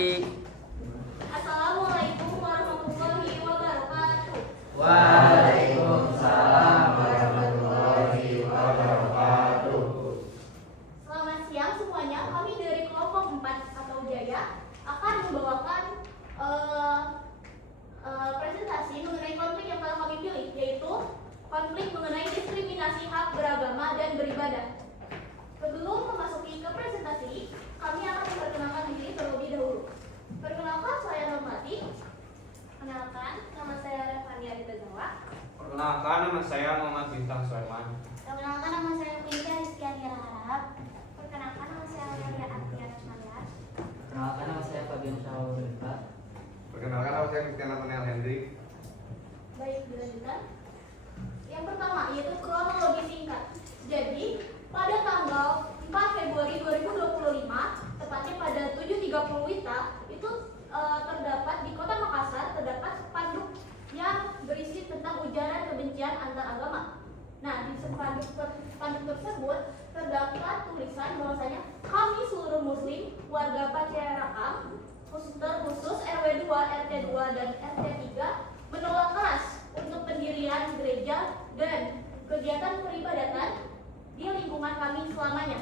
Assalamualaikum warahmatullahi wabarakatuh. Waalaikumsalam warahmatullahi wabarakatuh. Selamat siang semuanya. Kami dari kelompok 4 atau Jaya akan membawakan presentasi mengenai konflik yang telah kami pilih, yaitu konflik mengenai diskriminasi hak beragama dan beribadah. Sebelum memasuki ke presentasi, kami akan memperkenalkan diri terlebih dahulu. Perkenalkan, saya Normati. Kenalkan, nama saya Revania Aditazawa. Perkenalkan, nama saya Muhammad Bintang Sulaiman. Perkenalkan, nama saya Pinja Rizkyani Harahap. Perkenalkan, nama saya Aurelia Artiana Mandar. Perkenalkan, nama saya Fabian Syawalulillah. Perkenalkan, nama saya Christian Nathaniel Hendrik. Baik, dilanjutkan. Yang pertama, yaitu kronologi singkat. Jadi, pada tanggal 4 Februari 2025, tepatnya pada 7.30 WITA, itu terdapat di Kota Makassar terdapat spanduk yang berisi tentang ujaran kebencian antar agama. Nah, di spanduk tersebut terdapat tulisan bahwasanya kami seluruh muslim warga Pacerakam terkhusus RW 2, RT 2 dan RT 3 menolak keras untuk pendirian gereja dan kegiatan peribadatan di lingkungan kami selamanya.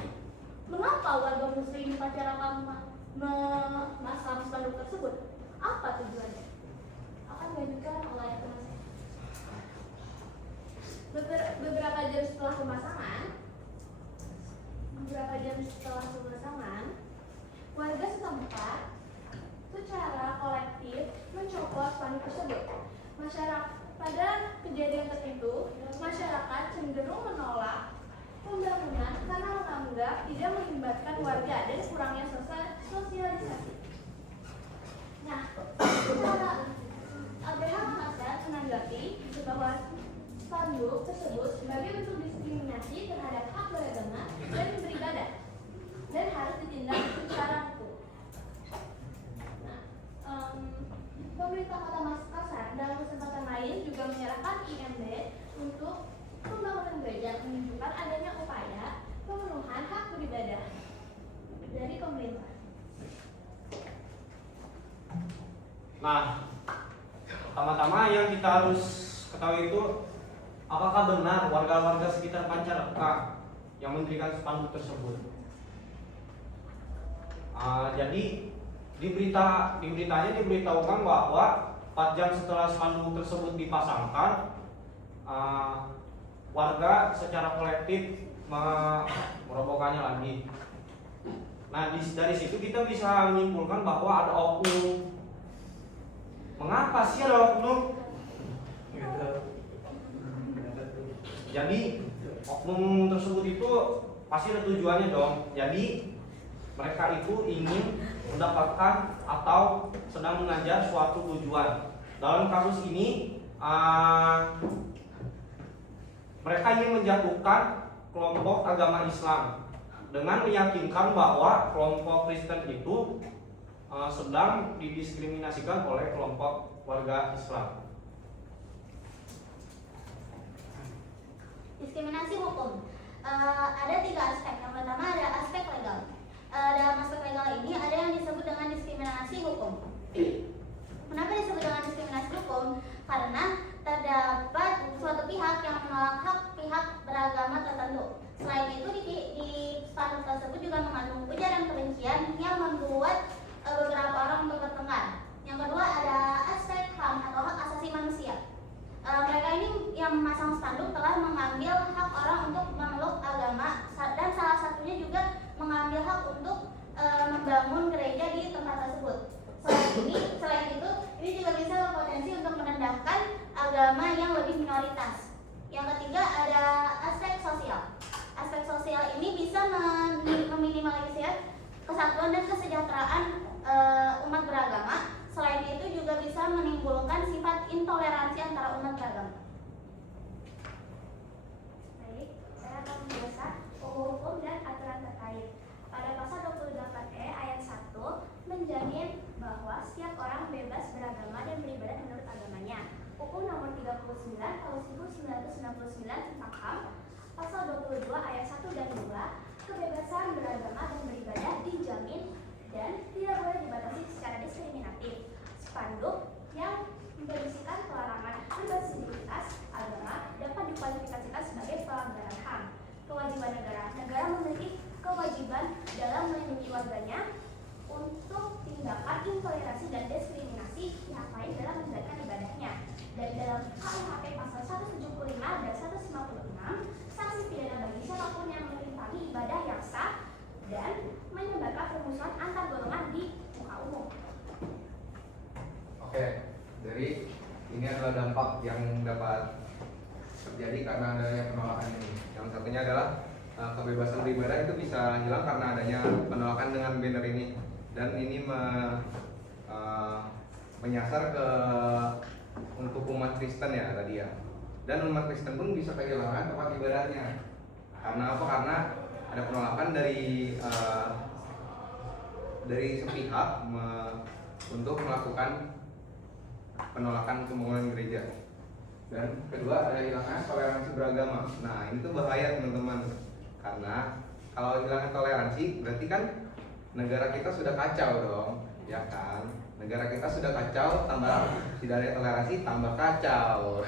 Mengapa warga muslim Pacerakam memasang spanduk tersebut? Apa tujuannya? Akan dilanjutkan oleh teman saya. Beberapa jam setelah pemasangan, warga setempat secara kolektif mencopot spanduk tersebut. Pada kejadian tertentu, masyarakat cenderung menolak pembangunan karena menganggap tidak melibatkan warga dan kurangnya sosialisasi. Nah, secara LBH Makassar menanggapi bahwa spanduk tersebut sebagai bentuk diskriminasi terhadap hak beragama dan beribadah dan harus ditindak secara hukum. Nah, pemerintah Kota Makassar dalam kesempatan lain juga menyerahkan IMB untuk pembangunan gereja, menunjukkan adanya upaya pemenuhan hak beribadah dari pemerintah. Nah, pertama-tama yang kita harus ketahui itu, apakah benar warga-warga sekitar Pancaraka yang mendirikan spanduk tersebut? Jadi beritanya diberitahukan bahwa 4 jam setelah spanduk tersebut dipasangkan, warga secara kolektif merobohkannya lagi. Nah, dari situ kita bisa menyimpulkan bahwa ada oknum. Mengapa sih ada oknum? Jadi oknum tersebut itu pasti ada tujuannya dong. Jadi mereka itu ingin mendapatkan atau sedang mengajar suatu tujuan. Dalam kasus ini mereka ingin menjatuhkan kelompok agama Islam dengan meyakinkan bahwa kelompok Kristen itu sedang didiskriminasikan oleh kelompok warga Islam. Diskriminasi hukum. Ada 3 aspek. Yang pertama ada aspek legal. Dalam aspek legal ini ada yang disebut dengan diskriminasi hukum. Kenapa disebut dengan diskriminasi hukum? Karena terdapat suatu pihak yang menolak hak pihak beragama tertentu. Selain itu di spanduk tersebut juga mengandung ujaran kebencian yang membuat beberapa orang untuk bertengkar. Yang kedua ada aspek HAM atau hak asasi manusia. Mereka ini yang memasang spanduk telah mengambil hak orang untuk memeluk agama dan salah satunya juga mengambil hak untuk membangun gereja di tempat tersebut. Selain itu, ini juga bisa berpotensi untuk merendahkan agama yang lebih minoritas. Yang ketiga ada aspek sosial. Aspek sosial ini bisa meminimalisir kesatuan dan kesejahteraan umat beragama. Selain itu juga bisa menimbulkan sifat intoleransi antara umat beragama. Baik, saya akan membahas hukum dan aturan terkait. Pada pasal 28E ayat 1 menjamin bahwa setiap orang bebas beragama dan beribadah menurut agamanya. Hukum nomor 39 tahun 1999 tentang HAM pasal 22 ayat 1 dan 2, kebebasan beragama dan beribadah dijamin dan tidak boleh dibatasi secara diskriminatif. Spanduk yang berisikan pelarangan berbasis identitas agama dapat dikualifikasikan sebagai pelanggaran HAM. Kewajiban negara. Negara memiliki kewajiban dalam melindungi warganya untuk tindakan intoleransi dan diskriminasi pihak lain dalam menjalankan ibadahnya. Dan dalam KUHP pasal 175 dan 156, sanksi pidana bagi siapapun yang mentimpangi ibadah yang sah dan menyebarkan permusuhan antar golongan di muka umum. Oke, jadi ini adalah dampak yang dapat terjadi karena adanya penolakan ini. Yang satunya adalah kebebasan beribadah itu bisa hilang karena adanya penolakan dengan banner ini, dan ini menyasar ke untuk umat Kristen ya tadi ya, dan umat Kristen pun bisa kehilangan tempat ibadahnya. Karena apa? Karena ada penolakan dari sepihak untuk melakukan penolakan pembangunan gereja. Dan kedua, ada hilangnya toleransi beragama. Nah, ini tuh bahaya teman-teman, karena kalau hilangnya toleransi berarti kan negara kita sudah kacau dong, ya kan? Negara kita sudah kacau, tambah tidak ada toleransi, tambah kacau.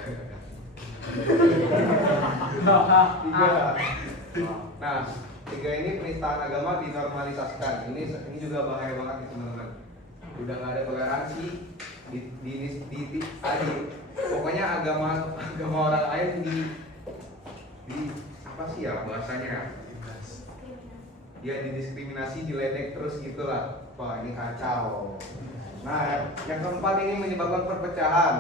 Nah, tiga ini penistaan agama dinormalisasikan. Ini juga bahaya banget nih teman-teman. Udah nggak ada toleransi, pokoknya agama orang lain di apa sih ya bahasanya? Dia didiskriminasi, diledek terus gitulah. Wah, ini kacau. Nah, yang keempat ini menyebabkan perpecahan.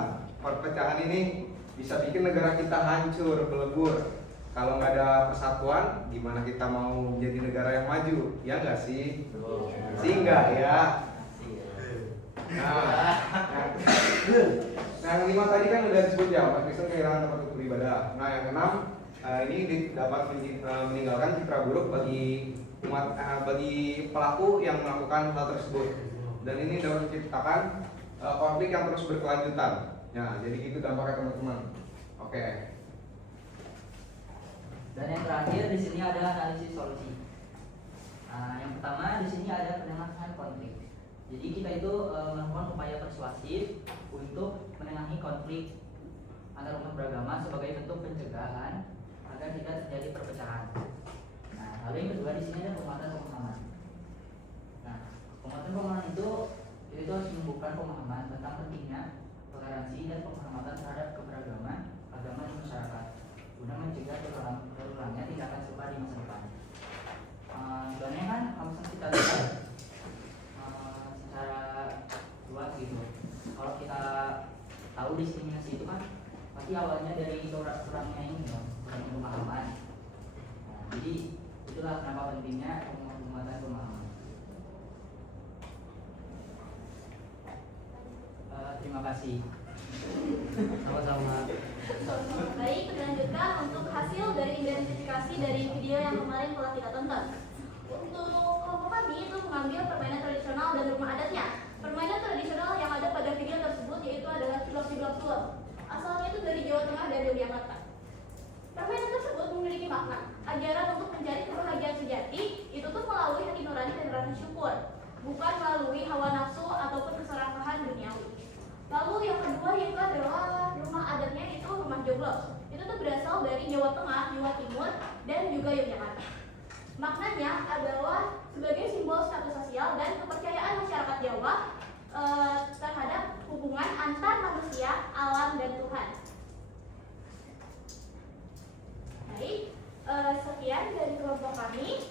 Perpecahan ini bisa bikin negara kita hancur, melebur. Kalau nggak ada persatuan, gimana kita mau jadi negara yang maju? Ya nggak sih? Sih nggak ya? Nah, yang lima tadi kan udah disebut ya, umat Kristen kehilangan tempat untuk beribadah. Nah, yang keenam ini dapat meninggalkan citra buruk bagi umat, bagi pelaku yang melakukan hal tersebut. Dan ini dapat menciptakan konflik yang terus berkelanjutan. Ya, jadi gitu dampaknya teman-teman. Oke. Dan yang terakhir di sini ada analisis solusi. Yang pertama di sini ada penengahan konflik. Jadi kita itu melakukan upaya persuasif untuk menengahi konflik antar umat beragama sebagai bentuk pencegahan agar tidak terjadi perpecahan. Nah, lalu yang kedua di sini ada penguatan pemahaman. Nah, penguatan pemahaman itu harus menumbuhkan pemahaman tentang pentingnya toleransi dan penghormatan terhadap keberagaman agama di masyarakat guna mencegah terulangnya tindakan serupa di masa depan. Sebenarnya kan kalau kita lihat secara luas gitu, kalau kita tahu diskriminasi itu kan pasti awalnya dari kurangnya ini loh, kurangnya pemahaman. Nah, jadi itulah kenapa pentingnya penguatan pemahaman. Terima kasih. Sama-sama. Baik, dilanjutkan untuk hasil dari identifikasi dari video yang kemarin telah kita tonton. Untuk kelompok kami itu mengambil permainan tradisional dan rumah adatnya. Permainan tradisional yang ada pada video tersebut yaitu adalah cilok-cilok sulap. Asalnya itu dari Jawa Tengah dan Yogyakarta. Permainan tersebut memiliki makna ajaran untuk mencari kebahagiaan sejati itu tuh melalui hati nurani dan rasa syukur, bukan melalui hawa nafsu ataupun keserakahan duniawi. Lalu yang kedua yaitu adalah rumah adatnya itu rumah joglo. Itu tuh berasal dari Jawa Tengah, Jawa Timur, dan juga Yogyakarta. Maknanya adalah sebagai simbol status sosial dan kepercayaan masyarakat Jawa terhadap hubungan antar manusia, alam, dan Tuhan. Baik, sekian dari kelompok kami.